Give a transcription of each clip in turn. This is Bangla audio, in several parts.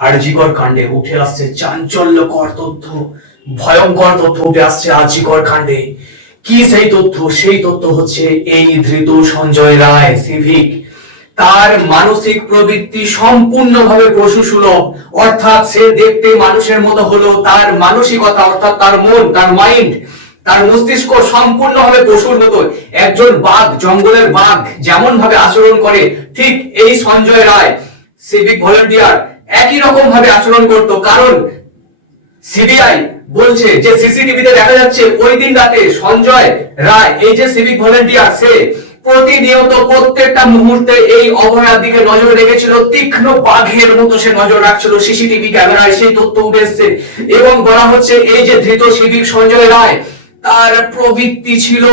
আরজিকর কাণ্ডে উঠে আসছে চাঞ্চল্যকর তথ্য, ভয়ঙ্কর তথ্য উঠে আসছে আরজিকর কাণ্ডে। কি সেই তথ্য? সেই তথ্য হচ্ছে এই ধৃত সঞ্জয় রায়, সিভিক। তার মানসিক প্রবৃত্তি সম্পূর্ণভাবে পশু সুলভ অর্থাৎ সে দেখতে মানুষের মতো হলো, তার মানসিকতা, অর্থাৎ তার মন, তার মাইন্ড তার মস্তিষ্ক সম্পূর্ণভাবে পশুর মতো। একজন বাঘ, জঙ্গলের বাঘ যেমন ভাবে আচরণ করে, ঠিক এই সঞ্জয় রায়, সিভিক ভলেন্টিয়ার একই রকম ভাবে আচরণ করত। কারণ সিবিআই বলছে যে সিসিটিভিতে দেখা যাচ্ছে, ওই দিন রাতে সঞ্জয় রায়, এই যে সিভিক ভলেন্টিয়ার সে প্রতিনিয়ত প্রত্যেকটা মুহূর্তে এই অভয়ার দিকে নজর রেখেছিল, তীক্ষ্ণ বাঘের মতো সে নজর রাখছিল, সিসিটিভি ক্যামেরায় সেই তথ্য উঠে এসছে। এবং বলা হচ্ছে, এই যে ধৃত সিভিক সঞ্জয় রায়, তার প্রবৃত্তি ছিল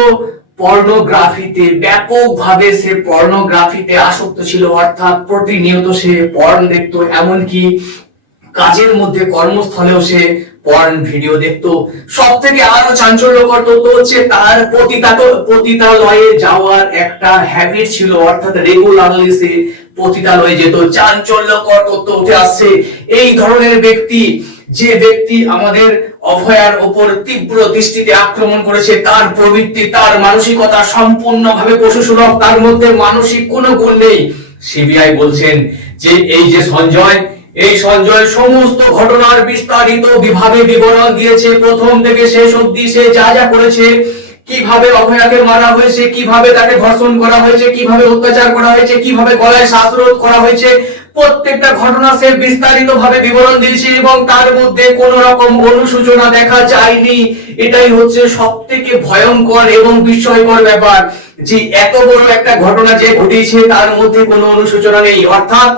পর্নোগ্রাফিতে ব্যাপকভাবে সে পর্নোগ্রাফিতে আসক্ত ছিল, অর্থাৎ প্রতিনিয়ত সে পর্ন দেখতো, এমনকি কাজের মধ্যে কর্মস্থলেও সে পর্ন ভিডিও দেখতো। সব থেকে আরও চাঞ্চল্যকর তথ্য হচ্ছে, তার পতিতাত, পতিতালয়ে যাওয়ার একটা হ্যাবিট ছিল, অর্থাৎ রেগুলারলি সে পতিতালয়ে যেত। চাঞ্চল্যকর তথ্য উঠে আসছে, এই ধরনের ব্যক্তি যে ব্যক্তি আমাদের অভয়ার ওপর তীব্র দৃষ্টিতে আক্রমণ করেছে, তার প্রবৃত্তি, তার মানসিকতা সম্পূর্ণভাবে পশুসুলভ, তার মধ্যে মানসিক কোনো গুণ নেই। সিবিআই বলছেন যে এই যে সঞ্জয়, এই সঞ্জয় সমস্ত ঘটনার বিস্তারিত বিভাবে বিবরণ দিয়েছে। প্রথম থেকে শেষ অবধি সে যা যা করেছে, কীভাবে অভয়াকে মারা হয়েছে, কীভাবে তাকে ধর্ষণ করা হয়েছে, কীভাবে অত্যাচার করা হয়েছে, কীভাবে গলায় শ্বাসরোধ করা হয়েছে প্রত্যেকটা ঘটনা সে বিস্তারিত ভাবে বিবরণ দিয়েছে এবং তার মধ্যে কোন রকম অনুসূচনা দেখা যায়নি। এটাই হচ্ছে সব থেকে ভয়ঙ্কর এবং বিস্ময়কর ব্যাপার যে এত বড় একটা ঘটনা যে ঘটিয়েছে, তার মধ্যে কোনো অনুসূচনা নেই। অর্থাৎ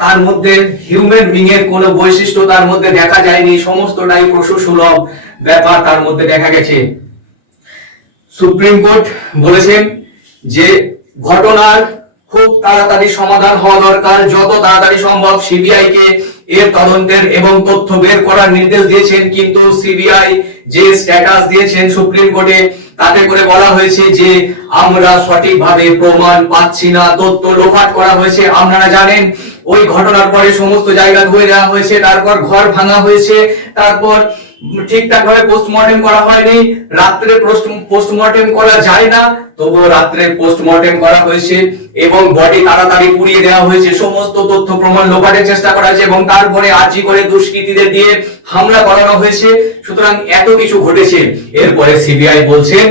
তার মধ্যে হিউম্যান বিং এর কোনো বৈশিষ্ট্য তার মধ্যে দেখা যায়নি। সমস্তটাই পশু সুলভ ব্যাপার তার মধ্যে দেখা গেছে। সুপ্রিম কোর্ট বলেছেন যে ঘটনার খুব তাড়াতাড়ি সমাধান হওয়া দরকার। যত তাড়াতাড়ি সম্ভব সিবিআই কে এর তদন্তের এবং তথ্য বের করার নির্দেশ দিয়েছেন, কিন্তু সিবিআই যে স্ট্যাটাস দিয়েছেন সুপ্রিম কোর্টে তাতে করে বলা হয়েছে যে, আমরা সঠিকভাবে প্রমাণ পাচ্ছি না, তথ্য লোপাট করা হয়েছে, আপনারা জানেন, ওই ঘটনার পরে সমস্ত জায়গা ধুয়ে দেওয়া হয়েছে, তারপর ঘর ভাঙা হয়েছে, তারপর ঠিকঠাক ভাবে পোস্টমর্টেম করা হয়নি, রাত্রে পোস্টমর্টেম করা যায় না, তবুও রাত্রে পোস্টমর্টেম করা হয়েছে এবং বডি তাড়াতাড়ি পুড়িয়ে দেওয়া হয়েছে, সমস্ত তথ্য প্রমাণ লোপাটের চেষ্টা করা হয়েছে এবং তারপরে আর্জি করে দুষ্কৃতীদের দিয়ে হামলা করানো হয়েছে। সুতরাং এত কিছু ঘটেছে। এরপরে সিবিআই বলছেন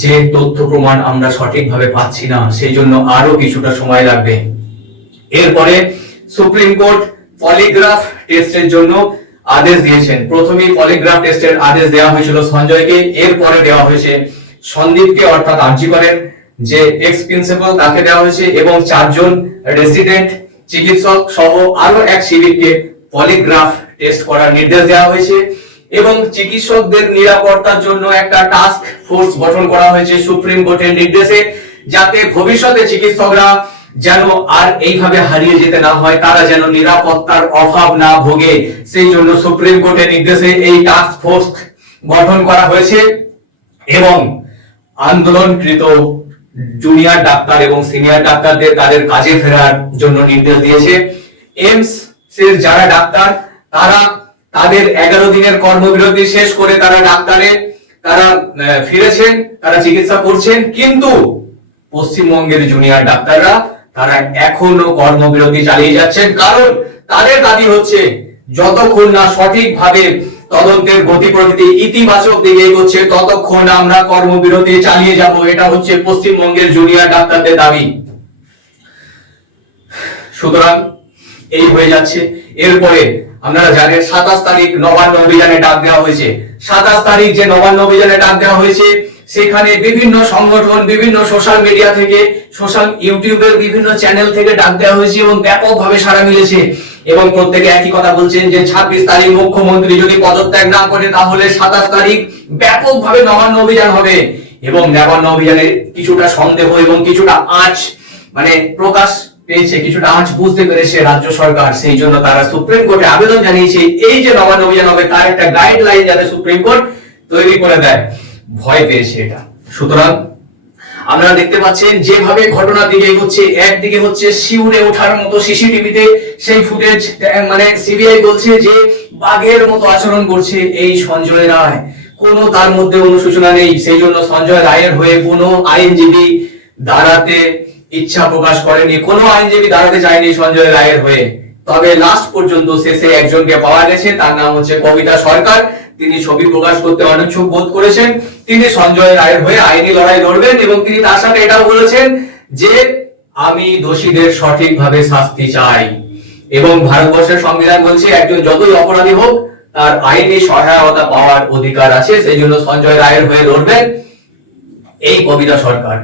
যে তথ্য প্রমাণ আমরা সঠিকভাবে পাচ্ছি না, সেই জন্য আরও কিছুটা সময় লাগবে। এরপরে সুপ্রিম কোর্ট পলিগ্রাফ টেস্টের জন্য আদেশ দিয়েছেন। প্রথমেই পলিগ্রাফ টেস্টের আদেশ দেওয়া হয়েছিল সঞ্জয়কে, এরপরে দেওয়া হয়েছে সন্দীপকে, অর্থাৎ আর্জিকরের যে এক্স প্রিন্সিপাল তাকে দেওয়া হয়েছে এবং চারজন রেসিডেন্ট চিকিৎসক সহ আরও এক সিভিককে পলিগ্রাফ টেস্ট করার নির্দেশ দেওয়া হয়েছে। এবং চিকিৎসকদের নিরাপত্তার জন্য একটা টাস্ক ফোর্স গঠন করা হয়েছে সুপ্রিম কোর্টের নির্দেশে, যাতে ভবিষ্যতে চিকিৎসকরা যেন আর এইভাবে হারিয়ে যেতে না হয়, তারা যেন নিরাপত্তার অভাব না ভোগে। সেই জন্য সুপ্রিম কোর্টের নির্দেশে এই টাস্ক ফোর্স গঠন করা হয়েছে এবং আন্দোলনকৃত জুনিয়র ডাক্তার এবং সিনিয়র ডাক্তারদের তাদের কাজে ফেরার জন্য নির্দেশ দিয়েছে। এমস এর যারা ডাক্তার, তারা তাদের এগারো দিনের কর্মবিরতি শেষ করে তারা ডাক্তারে, তারা ফিরেছেন, তারা চিকিৎসা করছেন। কিন্তু পশ্চিমবঙ্গের জুনিয়র ডাক্তাররা, তারা এখনও কর্মবিরতি চালিয়ে যাচ্ছেন। কারণ তাদের দাবি হচ্ছে, যতক্ষণ না সঠিকভাবে তদন্তের গতি প্রকৃতি ইতিবাচক দিকে এগোচ্ছে, ততক্ষণ আমরা কর্মবিরতি চালিয়ে যাব। এটা হচ্ছে পশ্চিমবঙ্গের জুনিয়র ডাক্তারদের দাবি। সুতরাং এই হয়ে যাচ্ছে। এরপরে আপনারা জানেন, সাতাশ তারিখ নবান্ন অভিযানে ডাক দেওয়া হয়েছে। সাতাশ তারিখ যে নবান্ন অভিযানে ডাক দেওয়া হয়েছে, সেখানে বিভিন্ন সংগঠন, বিভিন্ন সোশ্যাল মিডিয়া থেকে সোশ্যাল ইউটিউবের বিভিন্ন চ্যানেল থেকে ডাক দেওয়া হয়েছে এবং ব্যাপকভাবে সাড়া মিলেছে। এবং প্রত্যেকে একই কথা বলছেন যে, ছাব্বিশ তারিখ মুখ্যমন্ত্রী যদি পদত্যাগ না করে, তাহলে সাতাশ তারিখ ব্যাপকভাবে নবান্ন অভিযান হবে। এবং নবান্ন অভিযানে কিছুটা সন্দেহ এবং কিছুটা আঁচ মানে প্রকাশ পেয়েছে, কিছুটা আঁচ বুঝতে পেরেছে রাজ্য সরকার। সেই জন্য তারা সুপ্রিম কোর্টে আবেদন জানিয়েছে, এই যে নবান্ন অভিযান হবে তার একটা গাইডলাইন যাতে সুপ্রিম কোর্ট তৈরি করে দেয়। ভয় পেয়েছে এটা। সুতরাং আপনারা দেখতে পাচ্ছেন, যেভাবে ঘটনার দিকে এগোচ্ছে, একদিকে হচ্ছে শিউরে ওঠার মতো সিসিটিভিতে সেই ফুটেজ মানে সিবিআই বলছে যে বাঘের মতো আচরণ করছে এই সঞ্জয় রায়। কোনো তার মধ্যে অনুশোচনা নেই। সেই জন্য সঞ্জয় রায়ের হয়ে কোনো আইনজীবী দাঁড়াতে ইচ্ছা প্রকাশ করেনি, কোনো আইনজীবী দাঁড়াতে চায়নি সঞ্জয় রায়ের হয়ে। তবে লাস্ট পর্যন্ত শেষে একজনকে পাওয়া গেছে, তার নাম হচ্ছে কবিতা সরকার। তিনি ছবি প্রকাশ করতে অনিচ্ছুক বোধ করেছেন। তিনি সঞ্জয় রায়ের হয়ে আইনি লড়াই লড়বেন এবং তিনি তার সাথে এটাও বলেছেন যে, আমি দোষীদের সঠিকভাবে শাস্তি চাই। এবং ভারতবর্ষের সংবিধান বলছে, একজন যতই অপরাধী হোক, তার আইনি সহায়তা পাওয়ার অধিকার আছে, সেই জন্য সঞ্জয় রায়ের হয়ে লড়বেন এই কবিতা সরকার।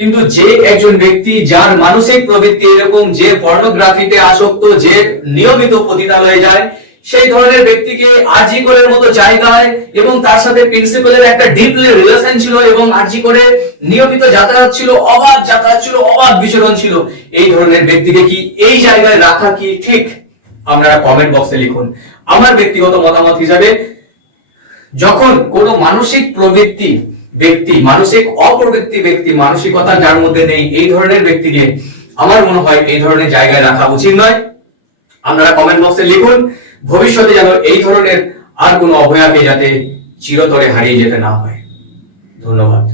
কিন্তু যে একজন ব্যক্তি, যার মানসিক প্রবৃত্তি এরকম, যে পর্নোগ্রাফিতে আসক্ত, যে নিয়মিত পতিতালয়ে যায়, সেই ধরনের ব্যক্তিকে আরজিকরের মতো জায়গায় এবং তার সাথে প্রিন্সিপালের একটা ডিপলি রিলেশন ছিল এবং আরজি করে নিয়মিত যাতায়াত ছিল, অবাধ যাতায়াত ছিল, অবাধ বিচরণ ছিল, এই ধরনের ব্যক্তিকে কি এই জায়গায় রাখা কি ঠিক? আপনারা কমেন্ট বক্সে লিখুন। আমার ব্যক্তিগত মতামত হিসাবে, যখন কোনো মানসিক প্রবৃত্তি ব্যক্তি, মানসিক অপ্রবৃত্তি ব্যক্তি মানসিকতা যার মধ্যে নেই, এই ধরনের ব্যক্তিকে আমার মনে হয় এই ধরনের জায়গায় রাখা উচিত নয়। আপনারা কমেন্ট বক্সে লিখুন, ভবিষ্যতে যেন এই ধরনের আর কোনো অভয়াকে যাতে চিরতরে হারিয়ে যেতে না হয়। ধন্যবাদ।